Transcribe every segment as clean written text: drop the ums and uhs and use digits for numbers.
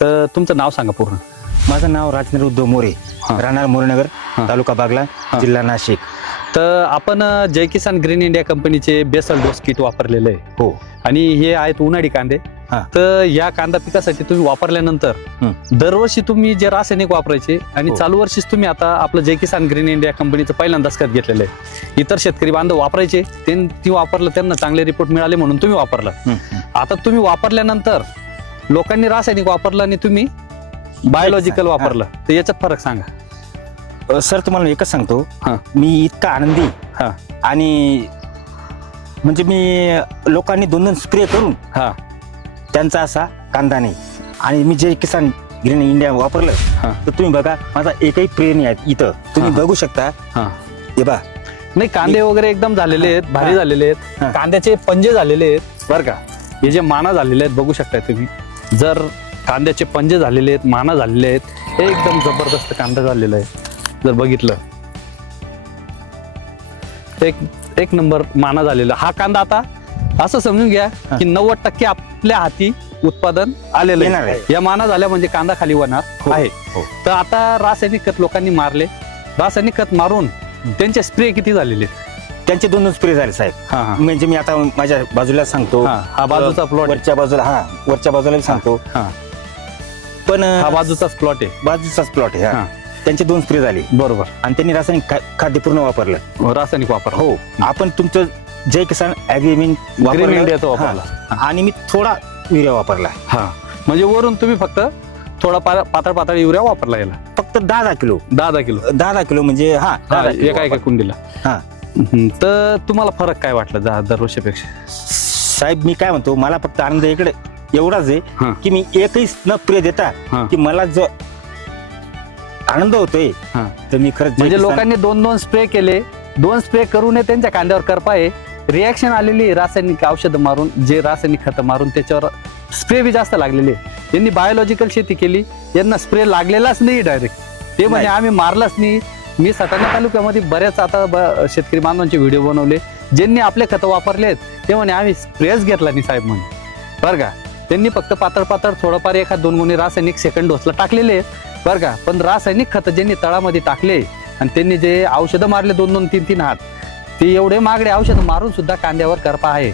तर तुमचं नाव सांगा पूर्ण. माझं नाव राजेंद्र उद्धव मोरे, राहणार मोरेनगर, तालुका बागला, जिल्हा नाशिक. तर आपण जय किसान ग्रीन इंडिया कंपनीचे बेसल डोस किट वापरलेलं आहे. हो. आणि हे आहेत उन्हाळी कांदे. तर या कांदा पिकासाठी तुम्ही वापरल्यानंतर दरवर्षी तुम्ही जे रासायनिक वापरायचे आणि चालू वर्षीच तुम्ही आता आपलं जय किसान ग्रीन इंडिया कंपनीचं पहिल्यांदाच खत घेतलेलं आहे. इतर शेतकरी बांधव वापरायचे, ती वापरलं, त्यांना चांगले रिपोर्ट मिळाले म्हणून तुम्ही वापरलं. आता तुम्ही वापरल्यानंतर लोकांनी रासायनिक वापरलं आणि तुम्ही बायोलॉजिकल वापरलं, तर याच्यात फरक सांगा. सर तुम्हाला एकच सांगतो, मी इतका आनंदी आणि म्हणजे मी लोकांनी 2-2 स्प्रे करून त्यांचा असा कांदा नाही. आणि मी जे किसान ग्रीन इंडिया वापरलं तर तुम्ही बघा, माझा एकही स्प्रे नाही आहे इथं, तुम्ही बघू शकता. हे बघा, नाही कांदे वगैरे एकदम झालेले आहेत, भारी झालेले आहेत, कांद्याचे पंजे झालेले आहेत बरं का. हे जे माना झालेले आहेत बघू शकता तुम्ही, जर कांद्याचे पंजे झालेले आहेत, माना झालेले आहेत, हे एकदम जबरदस्त कांदा झालेला आहे. जर बघितलं एक नंबर माना झालेला हा कांदा. आता असं समजून घ्या की 90% आपल्या हाती उत्पादन आलेलं आहे. या माना झाल्या म्हणजे कांदा खाली होणार आहे. तर आता रासायनिक खत लोकांनी मारले, रासायनिक खत मारून त्यांचे स्प्रे किती झालेले? त्यांचे 2 स्प्रे झाले साहेब. म्हणजे मी आता माझ्या बाजूला सांगतो, हा बाजूचा प्लॉट, वरच्या बाजूला सांगतो, पण हा बाजूचाच प्लॉट आहे, बाजूचाच प्लॉट आहे. त्यांचे 2 स्प्रे झाले बरोबर. आणि त्यांनी रासायनिक खाद्य पूर्ण वापरलं, रासायनिक वापर. हो, आपण तुमचं जय किसान ॲग्रीमेंट ग्रीन इंडियाचं वापरला आणि मी थोडा युरिया वापरला. म्हणजे वरून तुम्ही फक्त थोडा पातळ युरिया वापरला, याला फक्त 10 किलो 10 किलो म्हणजे एका कुंडीला. तर तुम्हाला फरक काय वाटलं दरवर्षीपेक्षा? साहेब मी काय म्हणतो, मला फक्त आनंद इकडे एवढाच आहे की मी एकही न स्प्रे देता की मला जो आनंद होतोय, तर मी खरंच म्हणजे लोकांनी 2-2 स्प्रे केले, 2 स्प्रे करून त्यांच्या कांद्यावर करपा आहे, रिॲक्शन आलेली रासायनिक औषध मारून, जे रासायनिक खत मारून त्याच्यावर स्प्रे बी जास्त लागलेले. यांनी बायोलॉजिकल शेती केली, यांना स्प्रे लागलेलाच नाही डायरेक्ट. ते म्हणजे आम्ही मारलाच नाही. मी सटाणा तालुक्यामध्ये बऱ्याच आता शेतकरी बांधवांचे व्हिडिओ बनवले, ज्यांनी आपले खतं वापरलेत ते म्हणे आम्ही स्प्रेच घेतला नाही साहेब म्हणे बरं का. त्यांनी फक्त पातळ थोडंफार 1-2 गुणी रासायनिक सेकंड डोसला टाकलेले आहेत बरं का. पण रासायनिक खतं ज्यांनी तळामध्ये टाकले आणि त्यांनी जे औषधं मारले 2-2, 3-3 हात, ते एवढे महागडे औषधं मारून सुद्धा कांद्यावर करपा आहे.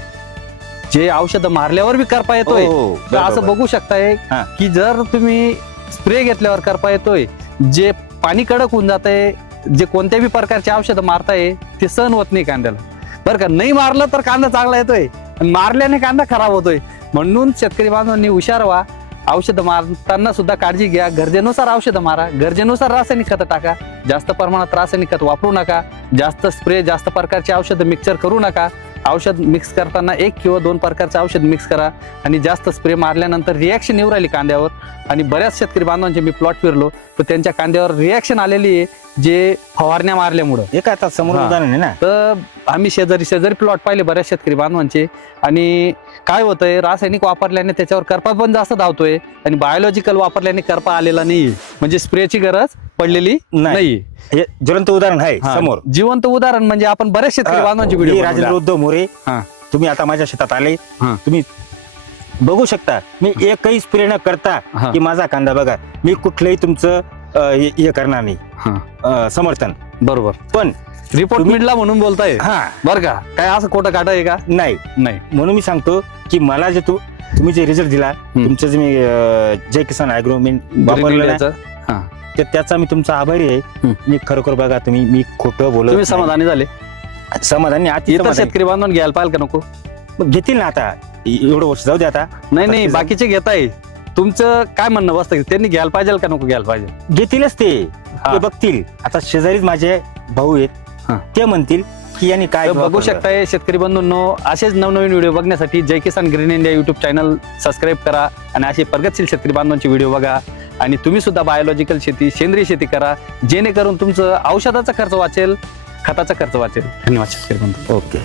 जे औषधं मारल्यावर बी करपा येतोय. तर असं बघू शकताय की जर तुम्ही स्प्रे घेतल्यावर करपा येतोय, जे पाणी कडक होऊन जात आहे, जे कोणत्या बी प्रकारचे औषधं मारताय ते सहन होत नाही कांद्याला बरं का. नाही मारलं तर कांदा चांगला येतोय आणि मारल्याने कांदा खराब होतोय. म्हणून शेतकरी बांधवांनी हुशार व्हा, औषधं मारताना सुद्धा काळजी घ्या, गरजेनुसार औषधं मारा, गरजेनुसार रासायनिक खतं टाका, जास्त प्रमाणात रासायनिक खत वापरू नका, जास्त स्प्रे, जास्त प्रकारचे औषधं मिक्सर करू नका. औषध मिक्स करताना 1 किंवा 2 प्रकारचं औषध मिक्स करा आणि जास्त स्प्रे मारल्यानंतर रिॲक्शन येऊ राहिली कांद्यावर. आणि बऱ्याच शेतकरी बांधवांचे मी प्लॉट फिरलो तर त्यांच्या कांद्यावर रिॲक्शन आलेली आहे, जे फवारण्या मारल्यामुळं. एक आता समोर उदाहरण आहे ना. तर आम्ही शेजारी प्लॉट पाहिले बऱ्याच शेतकरी बांधवांचे, आणि काय होतंय, रासायनिक वापरल्याने त्याच्यावर करपा पण जास्त धावतोय आणि बायोलॉजिकल वापरल्याने करपा आलेला नाहीये, म्हणजे स्प्रेची गरज पडलेली नाही. हे ज्वलंत उदाहरण आहे समोर, जिवंत उदाहरण. म्हणजे आपण बऱ्याच शेतकरी बांधवांची व्हिडिओ. राजेंद्र उद्धव मोरे, तुम्ही आता माझ्या शेतात आले, तुम्ही बघू शकता मी एकही स्प्रे न करता की माझा कांदा बघा, मी कुठलंही तुमचं हे करणार नाही समर्थन. बरोबर. पण रिपोर्ट मिळला म्हणून बोलताय बरं का, काय असं खोटं काढ आहे का? नाही. म्हणून मी सांगतो की मला जे तुम्ही जे रिझल्ट दिला, तुमचं जे मी जय किसान ॲग्रोमेंट वापरलं, तर त्याचा मी तुमचा आभारी आहे. मी खरोखर बघा, मी खोटं बोलत. तुम्ही समाधानी झाले? समाधानी. इतर शेतकरी बांधून घ्यायला पाहिजे का नको? घेतील ना, आता एवढं वर्ष जाऊ दे आता. नाही बाकीचे घेताय, तुमचं काय म्हणणं बसतं, त्यांनी घ्यायला पाहिजे का नको घ्यायला पाहिजे? घेतीलच ते बघतील. आता शेजारीच माझे भाऊ आहेत, ते म्हणतील की यांनी काय. बघू शकताय शेतकरी बंधूंनो, असेच नवनवीन व्हिडिओ बघण्यासाठी Jai Kisan green India YouTube channel subscribe करा आणि असे प्रगतशील शेतकरी बांधवांचे व्हिडिओ बघा. आणि तुम्ही सुद्धा बायोलॉजिकल शेती, सेंद्रिय शेती करा, जेणेकरून तुमचं औषधाचा खर्च वाचेल, खताचा खर्च वाचेल. धन्यवाद शेतकरी बंधू. ओके.